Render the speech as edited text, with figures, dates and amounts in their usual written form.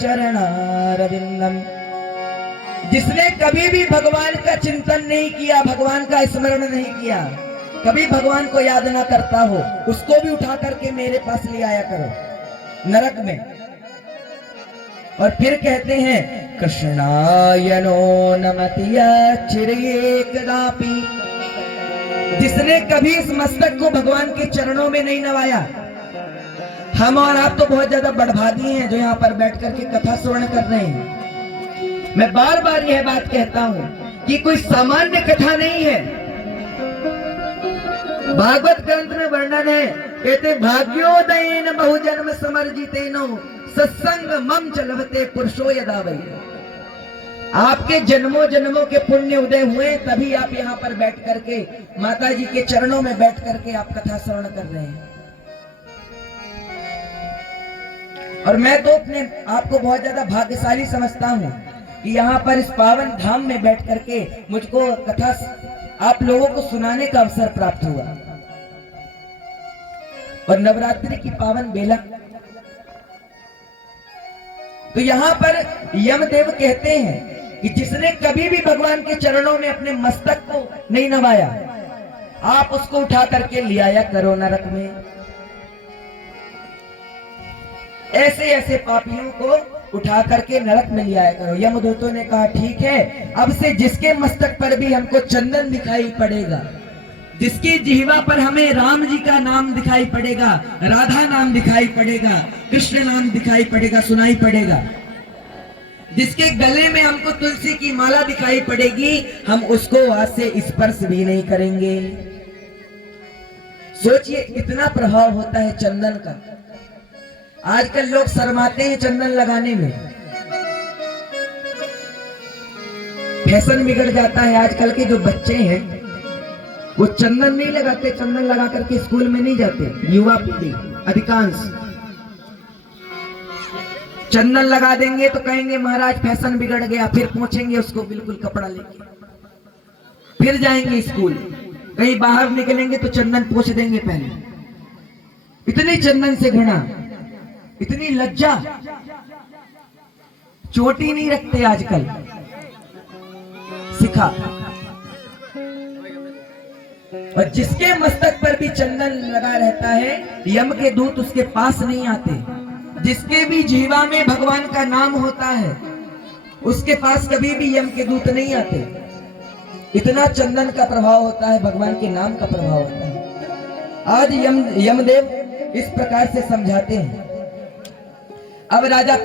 चरणारविंदम। जिसने कभी भी भगवान का चिंतन नहीं किया, भगवान का स्मरण नहीं किया, कभी भगवान को याद ना करता हो, उसको भी उठा करके मेरे पास ले आया करो नरक में। और फिर कहते हैं कृष्णाय नो नमतिया चिरेकदापि। जिसने कभी इस मस्तक को भगवान के चरणों में नहीं नवाया। हम और आप तो बहुत ज्यादा बड़भागी हैं जो यहाँ पर बैठ करके कथा श्रवण कर रहे हैं। मैं बार बार यह बात कहता हूं कि कोई सामान्य कथा नहीं है। भागवत ग्रंथ में वर्णन है, कहते भाग्योदयेन बहुजन्म समर्जितेनो सत्संग मम चलवते पुरुषो यदा वै। आपके जन्मों जन्मों के पुण्य उदय हुए तभी आप यहाँ पर बैठ करके माता जी के चरणों में बैठ करके आप कथा श्रवण कर रहे हैं। और मैं तो अपने आपको बहुत ज्यादा भाग्यशाली समझता हूँ कि यहाँ पर इस पावन धाम में बैठ करके मुझको कथा आप लोगों को सुनाने का अवसर प्राप्त हुआ। और नवरात्रि की पावन बेला, तो यहाँ पर यमदेव कहते हैं कि जिसने कभी भी भगवान के चरणों में अपने मस्तक को नहीं नवाया, आप उसको उठा करके ले आया करो नरक में। ऐसे ऐसे पापियों को उठा करके नरक में ले आया करो। यमदूतों ने कहा ठीक है, अब से जिसके मस्तक पर भी हमको चंदन दिखाई पड़ेगा, जिसकी जिह्वा पर हमें राम जी का नाम दिखाई पड़ेगा, राधा नाम दिखाई पड़ेगा, कृष्ण नाम दिखाई पड़ेगा, सुनाई पड़ेगा, जिसके गले में हमको तुलसी की माला दिखाई पड़ेगी, हम उसको आज से स्पर्श भी नहीं करेंगे। सोचिए कितना प्रभाव होता है चंदन का। आजकल लोग शर्माते हैं चंदन लगाने में, फैशन बिगड़ जाता है। आजकल के जो बच्चे हैं वो चंदन नहीं लगाते, चंदन लगा करके स्कूल में नहीं जाते। युवा पीढ़ी अधिकांश चंदन लगा देंगे तो कहेंगे महाराज फैशन बिगड़ गया, फिर पूछेंगे उसको बिल्कुल कपड़ा लेके, फिर जाएंगे स्कूल। कहीं बाहर निकलेंगे तो चंदन पोंछ देंगे पहले। इतनी चंदन से घृणा, इतनी लज्जा, चोटी नहीं रखते आजकल, सिखा। और जिसके मस्तक पर भी चंदन लगा रहता है, यम के दूत उसके पास नहीं आते। जिसके भी जीवा में भगवान का नाम होता है, उसके पास कभी भी यम के दूत नहीं आते। इतना चंदन का प्रभाव होता है, भगवान के नाम का प्रभाव होता है। आज यमदेव इस प्रकार से समझाते हैं। अब राजा